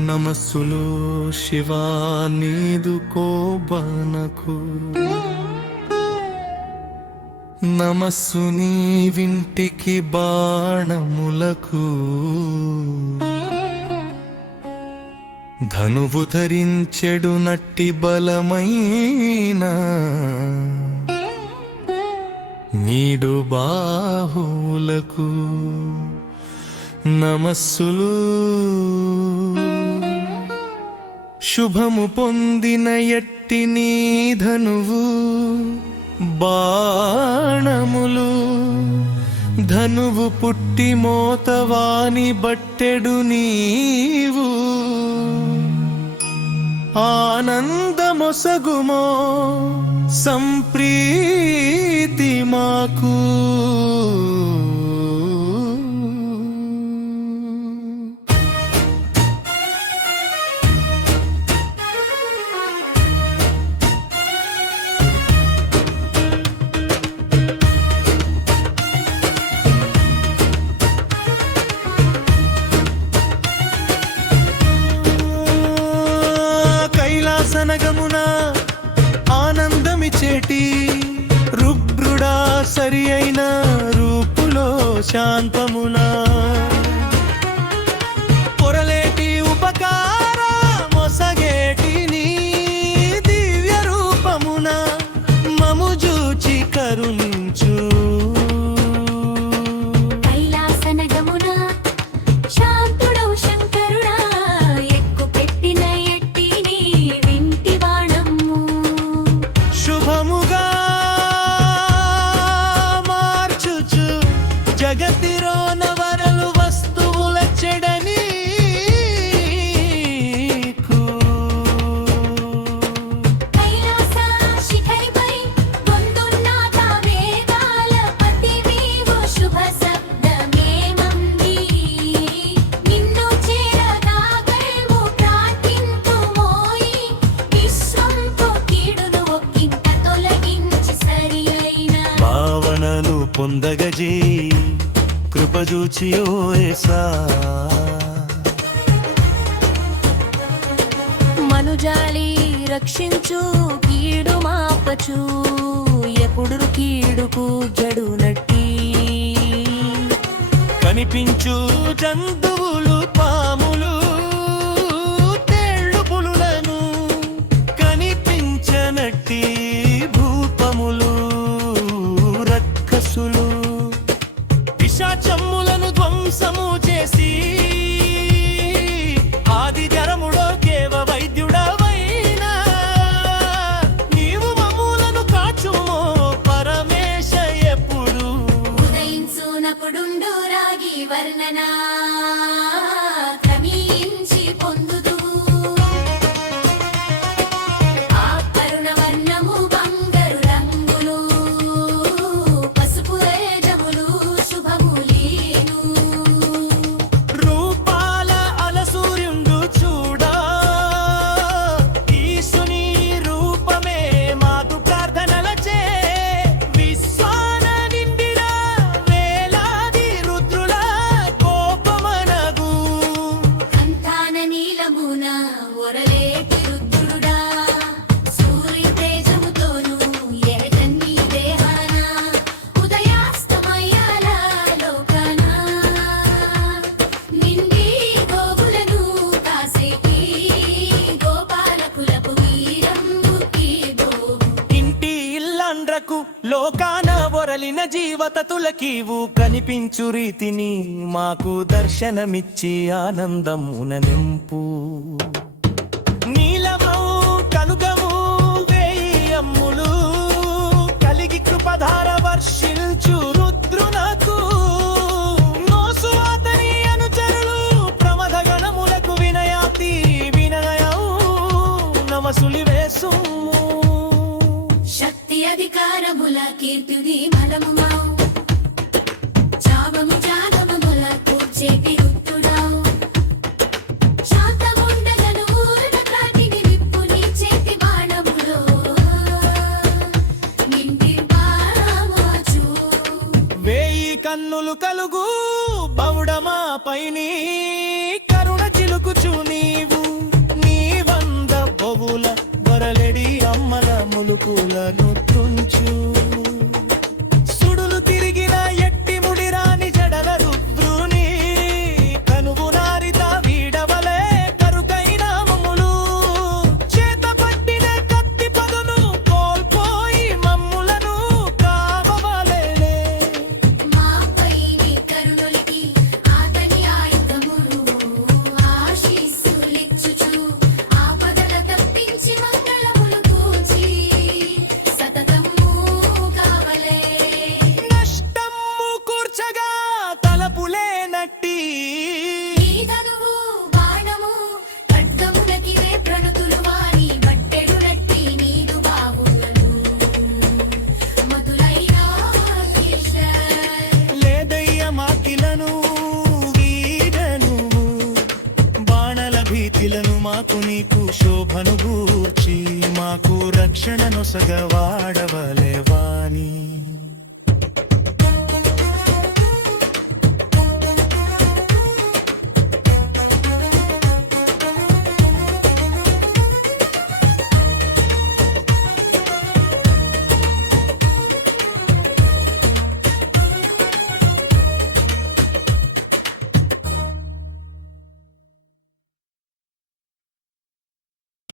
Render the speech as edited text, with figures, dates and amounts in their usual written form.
నమస్సులు శివా నీదు కోబనకు నమస్సు నీ వింటికి బాణములకు ధనువు ధరించెడు నట్టి బలమైన నీడు బాహువులకు నమస్సులు శుభము పొందిన ఎట్టి నీ ధనువు బాణములు ధనువు పుట్టి మోతవాని బట్టెడు నీవు ఆనందమొసగుమో సంప్రీతి మాకు కైలాసనగమున ఆనందమిచేటి రుద్రుడా సరి అయిన రూపులో శాంతమునా పొరలేటి ఉపకార మొసగేటి నీ దివ్య రూపమున మము జూచి కరుణించు జగతిరోన వరలు వస్తువుల చెడని కైలాస శిఖరిపై గొంతున్నాత వేదాల పతి నీవు శుభ శబ్దమే మంది నిన్ను చేరగాగల్ము ప్రార్థింతుమోయి విశ్వంతో కీడును ఒక్కింట తొలగించి సరి అయిన భావనను పొందగజే కృపజూచియో ఏసా మనుజాలి రక్షించు కీడు మాపచు ఎప్పుడు కీడుకు జడునట్టి కనిపించు జంతువులు పాములు తేళ్ళు పులులను కనిపించనట్టి భూపములు రక్కసులు పిశాచమ్ములను ధ్వంసము చేసి ఆది జరముడో కేవ వైద్యుడవైనా నీవు మమ్ములను కాచుమో పరమేశ ఎప్పుడు ఉదయించునప్పుడుండు రాగి వర్ణన క్రమించి పొందుదు ఆ కరుణ వర్ణము బంగారు రంగులు పసుపు రేజములు శుభములీను రూపాల అలసూర్యుండు చూడా ఈశుని రూపమే మాకు ప్రార్థనలచే విశ్వాన నిండిన వేలాది రుద్రుల కోపమనగు కంఠాన నీలమున ఒరలేటి రుద్రుడా సూర్య తేజముతోను ఎరగన్ని దేహాన ఉదయాస్తమయాల లోకాన నిండి గోవులను కాసేటి గోపాలకులకు వీరంబుకి గోవు ఇంటి ఇల్లండ్రకు లోకాన ఒరలిన జీవతతులకీవు కనిపించు రీతిని మాకు దర్శనమిచ్చి ఆనందమున నింపు నీలమౌ కలుగము వేయి అమ్ములు కలిగి కృపధార వర్షిల్చు రుద్రునకు మోసు అతని అనుచరులు ప్రమద గణములకు వినయాతి వినయౌ నమసులి వేసు శక్తి అధికారముల కీర్తిని బలముమావు చావము జాగముల కూర్చేటి రుద్రుడావు శాంతముండగను ఊరట ప్రాటిని విప్పుని చేతి బాణములో నిండి బాణమోచు వేయి కన్నులు కలుగు బౌడమా పైని కరుణ చిలుకుచు నీవు కులుకులను తుంచు సుడులు తిరిగిన ఎట్టి ముడిరాని జడల రుద్రుని కనువు నారిత వీడవలే కరుకైన మమ్ములు చేత పట్టిన కత్తి పదును కోల్పోయి మమ్ములను కావవలెనే మాపై నీ కరుణులకి ఆతని ఆయుధములు ఆశీస్సులిచ్చుచు ఆపదల తప్పించి మంగళములు కూర్చి సతతము కావలే నష్టము కూర్చగా తలపులే నట్టి నీ ధనువు బాణము ఖడ్గములకివే ప్రణతులు వారి బట్టెడు నట్టి నీదు బాహువులు మధురైనా కృష్ణ లేదయ్య మాకిలను వీడను బాణల భీతిలను మాకు నీకు శోభను గూర్చి మాకు రక్షణ నొసగ వాడవలే వాణి